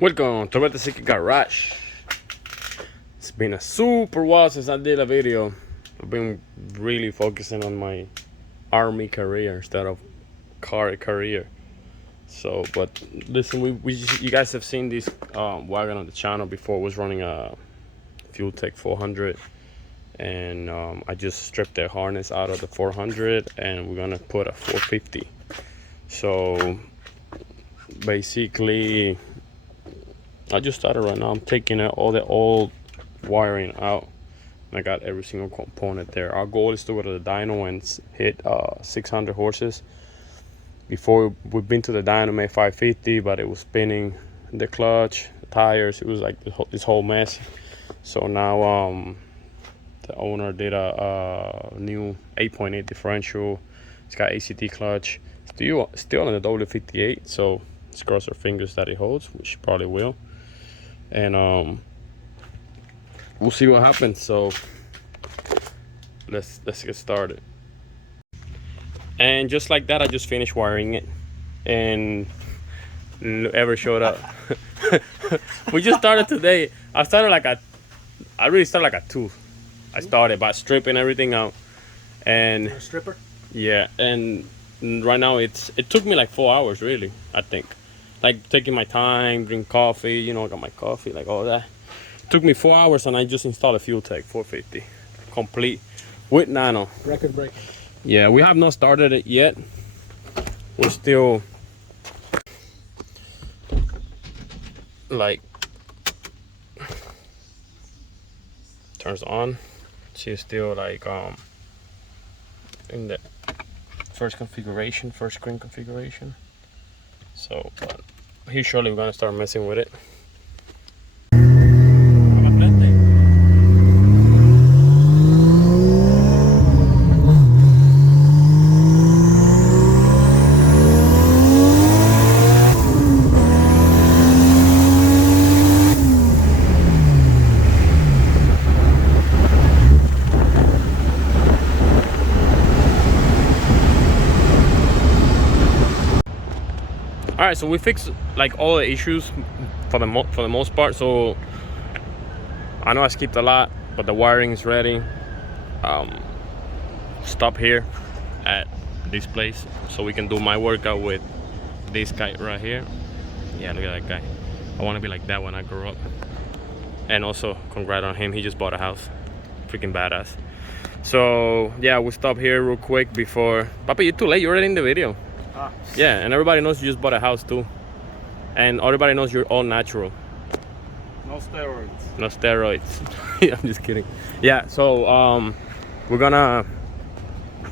Welcome to FT450 Garage. It's been a super while since I did a video. I've been really focusing on my army career instead of car career. So, but listen, you guys have seen this wagon on the channel before. It was running a Fueltech 400, and I just stripped the harness out of the 400, and we're gonna put a 450. So basically, I just started right now. I'm taking all the old wiring out. I got every single component there. Our goal is to go to the dyno and hit 600 horses. Before, we've been to the dyno, made 550, but it was spinning the clutch, the tires. It was like this whole mess. So now the owner did a new 8.8 differential. It's got ACT clutch. Still on the W58, so let's cross our fingers that it holds, which probably will. And we'll see what happens. So let's get started. And just like that, I just finished wiring it, and ever showed up. We just started today. I really started like at 2. I started by stripping everything out, and a stripper. Yeah, and right now it took me like 4 hours, really. I think, like, taking my time, drink coffee, you know, I got my coffee, like all that. It took me 4 hours, and I just installed a Fueltech 450 complete with nano. Record break. Yeah, we have not started it yet. We're still like turns on. She's still like in the first screen configuration. So, but here shortly we're gonna start messing with it. All right, so we fixed like all the issues for the most part. So I know I skipped a lot, but the wiring is ready. Stop here at this place so we can do my workout with this guy right here. Yeah, look at that guy. I want to be like that when I grow up. And also, congrats on him. He just bought a house. Freaking badass. So yeah, we stop here real quick before. Papa, you're too late. You're already in the video. Yeah, and everybody knows you just bought a house too, and everybody knows you're all natural. No steroids. No steroids. Yeah, I'm just kidding. Yeah, so we're gonna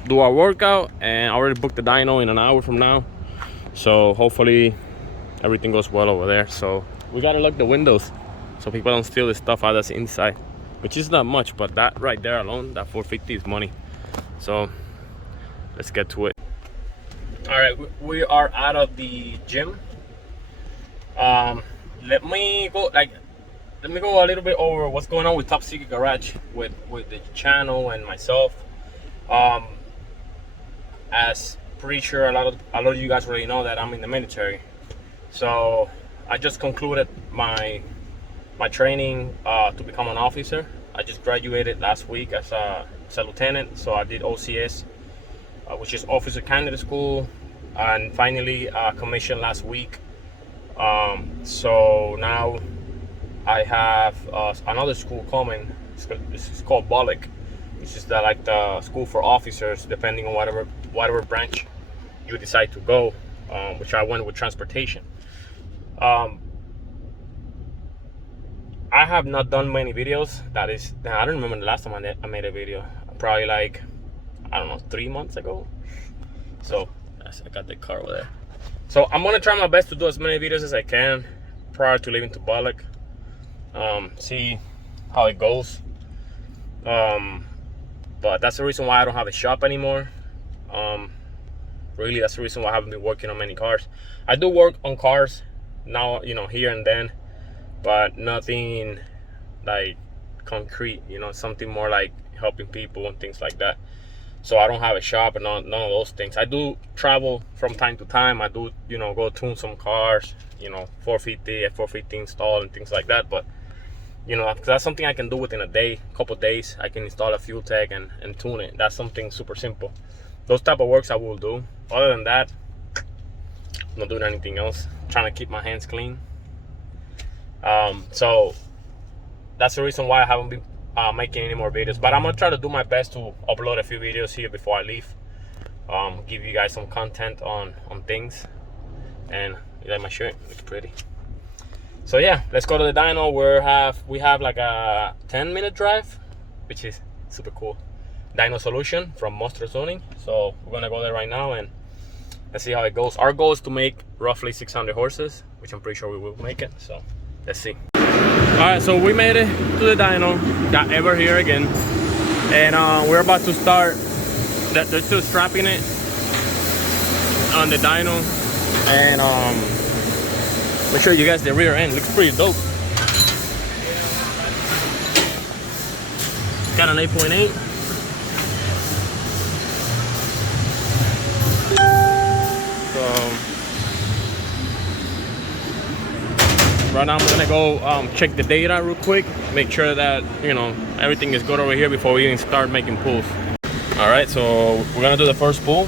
do our workout, and I already booked the dyno in an hour from now, so hopefully everything goes well over there. So we gotta lock the windows so people don't steal the stuff out that's inside, which is not much, but that right there alone, that 450 is money. So let's get to it. All right, we are out of the gym. Let me go a little bit over what's going on with Top Secret Garage with the channel and myself. As pretty sure a lot of you guys already know that I'm in the military. So I just concluded my training to become an officer. I just graduated last week as a lieutenant. So I did OCS, which is Officer Candidate School, and finally commissioned last week. So now I have another school coming. It's called BOLIC, which is like the school for officers, depending on whatever branch you decide to go, which I went with transportation. I have not done many videos. I don't remember the last time I made a video. Probably like, I don't know, 3 months ago. So I got the car over there. So I'm gonna try my best to do as many videos as I can prior to leaving to BOLIC. See how it goes. But that's the reason why I don't have a shop anymore. Really, that's the reason why I haven't been working on many cars. I do work on cars now, you know, here and then, but nothing like concrete, you know, something more like helping people and things like that. so I don't have a shop and none of those things. I do travel from time to time. I do, you know, go tune some cars, you know, 450, F450 install and things like that. But, you know, that's something I can do within a day, couple days. I can install a Fueltech and tune it. That's something super simple. Those type of works I will do. Other than that, I'm not doing anything else. I'm trying to keep my hands clean. So that's the reason why I haven't been making any more videos, but I'm gonna try to do my best to upload a few videos here before I leave. Give you guys some content on things. And you like my shirt? Looks pretty. So yeah, let's go to the dyno. We have like a 10-minute drive, which is super cool. Dyno solution from Monster Tuning. So we're gonna go there right now and let's see how it goes. Our goal is to make roughly 600 horses, which I'm pretty sure we will make it. So let's see. All right, so we made it to the dyno. Got Ever here again, and we're about to start. They're still strapping it on the dyno, and let me show you guys the rear end. Looks pretty dope. Got an 8.8. Right now I'm gonna go check the data real quick, make sure that, you know, everything is good over here before we even start making pulls. All right, so we're gonna do the first pull.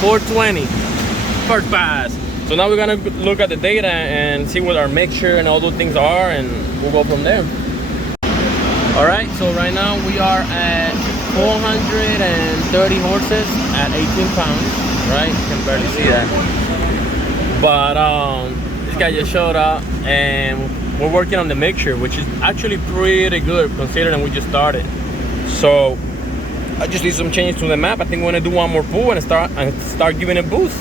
.420 first pass. So now we're gonna look at the data and see what our mixture and all those things are, and we'll go from there. All right, so right now we are at 430 horses at 18 pounds, right? You can barely see that. But this guy just showed up and we're working on the mixture, which is actually pretty good considering we just started. So I just need some changes to the map. I think we're gonna do one more pull and start giving it boost.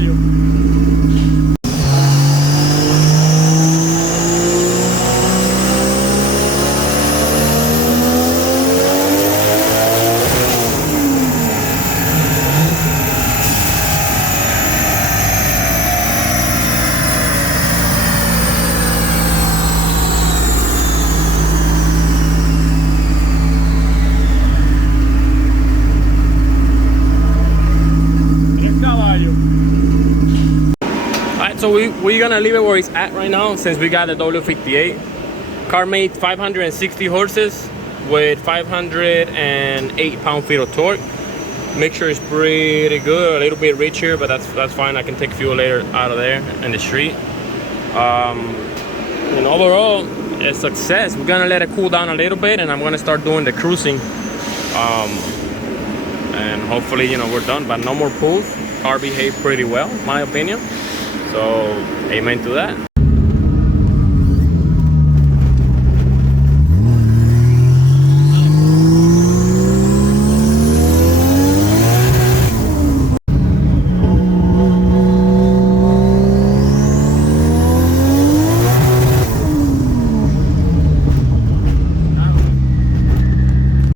caballo. So we're gonna leave it where it's at right now since we got the W58. Car made 560 horses with 508 pound-feet of torque. Mixture is pretty good, a little bit richer, but that's fine. I can take fuel later out of there in the street. And overall, a success. We're gonna let it cool down a little bit, and I'm gonna start doing the cruising. And hopefully, you know, we're done, but no more pulls. Car behaved pretty well, in my opinion. So, amen to that.